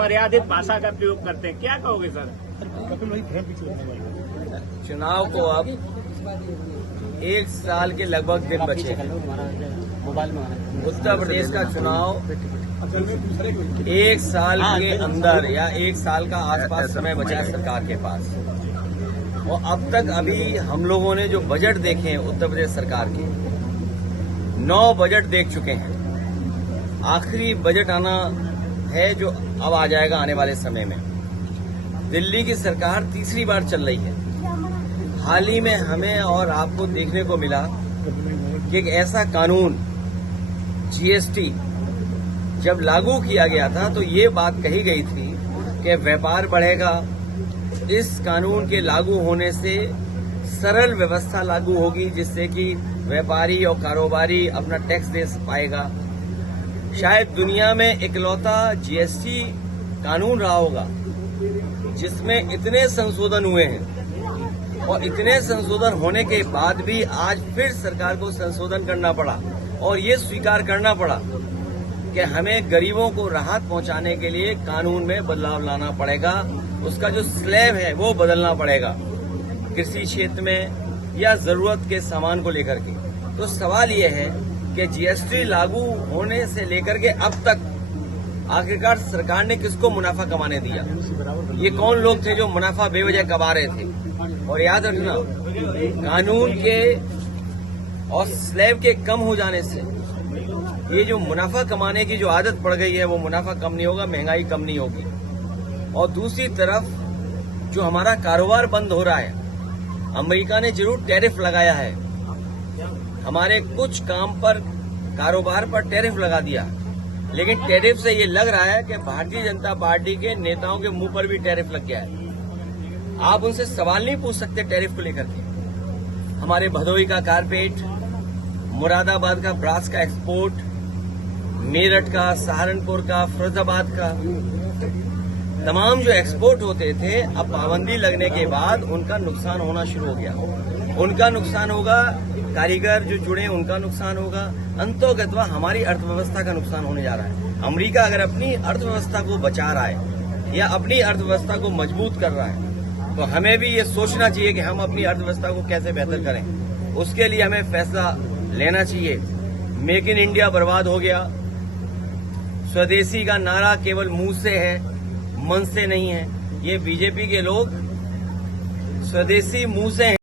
मर्यादित भाषा का प्रयोग करते हैं, क्या कहोगे सर? चुनाव को अब 1 साल के लगभग दिन बचे हैं। उत्तर प्रदेश का चुनाव 1 साल के अंदर या 1 साल का आसपास समय बचा है सरकार के पास। और अब तक अभी हम लोगों ने जो बजट देखे हैं उत्तर प्रदेश सरकार के, 9 बजट देख चुके हैं। आखिरी बजट आना है जो अब आ जाएगा आने वाले समय में। दिल्ली की सरकार तीसरी बार चल रही है। हाल ही में हमें और आपको देखने को मिला कि एक ऐसा कानून जीएसटी जब लागू किया गया था तो ये बात कही गई थी कि व्यापार बढ़ेगा। इस कानून के लागू होने से सरल व्यवस्था लागू होगी जिससे कि व्यापारी और कारोबारी अपना टैक्स दे पाएगा। शायद दुनिया में इकलौता जीएसटी कानून रहा होगा जिसमें इतने संशोधन हुए हैं और इतने संशोधन होने के बाद भी आज फिर सरकार को संशोधन करना पड़ा और ये स्वीकार करना पड़ा कि हमें गरीबों को राहत पहुंचाने के लिए कानून में बदलाव लाना पड़ेगा। उसका जो स्लैब है वो बदलना पड़ेगा कृषि क्षेत्र में या जरूरत के सामान को लेकर के। तो सवाल ये है कि जीएसटी लागू होने से लेकर के अब तक आखिरकार सरकार ने किसको मुनाफा कमाने दिया? ये कौन लोग थे जो मुनाफा बेवजह कमा रहे थे? और याद रखना, कानून के और स्लैब के कम हो जाने से ये जो मुनाफा कमाने की जो आदत पड़ गई है वो मुनाफा कम नहीं होगा, महंगाई कम नहीं होगी। और दूसरी तरफ जो हमारा कारोबार बंद हो रहा है, अमेरिका ने जरूर टैरिफ लगाया है, हमारे कुछ काम पर कारोबार पर टैरिफ लगा दिया, लेकिन टैरिफ से ये लग रहा है कि भारतीय जनता पार्टी के नेताओं के मुंह पर भी टैरिफ लग गया है। आप उनसे सवाल नहीं पूछ सकते टैरिफ को लेकर के। हमारे भदोही का कारपेट, मुरादाबाद का ब्रास का एक्सपोर्ट, मेरठ का, सहारनपुर का, फिरोजाबाद का, तमाम जो एक्सपोर्ट होते थे अब पाबंदी लगने के बाद उनका नुकसान होना शुरू हो गया। उनका नुकसान होगा, कारीगर जो जुड़े उनका नुकसान होगा, अंततोगत्वा हमारी अर्थव्यवस्था का नुकसान होने जा रहा है। अमेरिका अगर अपनी अर्थव्यवस्था को बचा रहा है या अपनी अर्थव्यवस्था को मजबूत कर रहा है तो हमें भी ये सोचना चाहिए कि हम अपनी अर्थव्यवस्था को कैसे बेहतर करें। उसके लिए हमें फैसला लेना चाहिए। मेक इन इंडिया बर्बाद हो गया। स्वदेशी का नारा केवल मुंह से है, मन से नहीं है। ये बीजेपी के लोग स्वदेशी मुंह से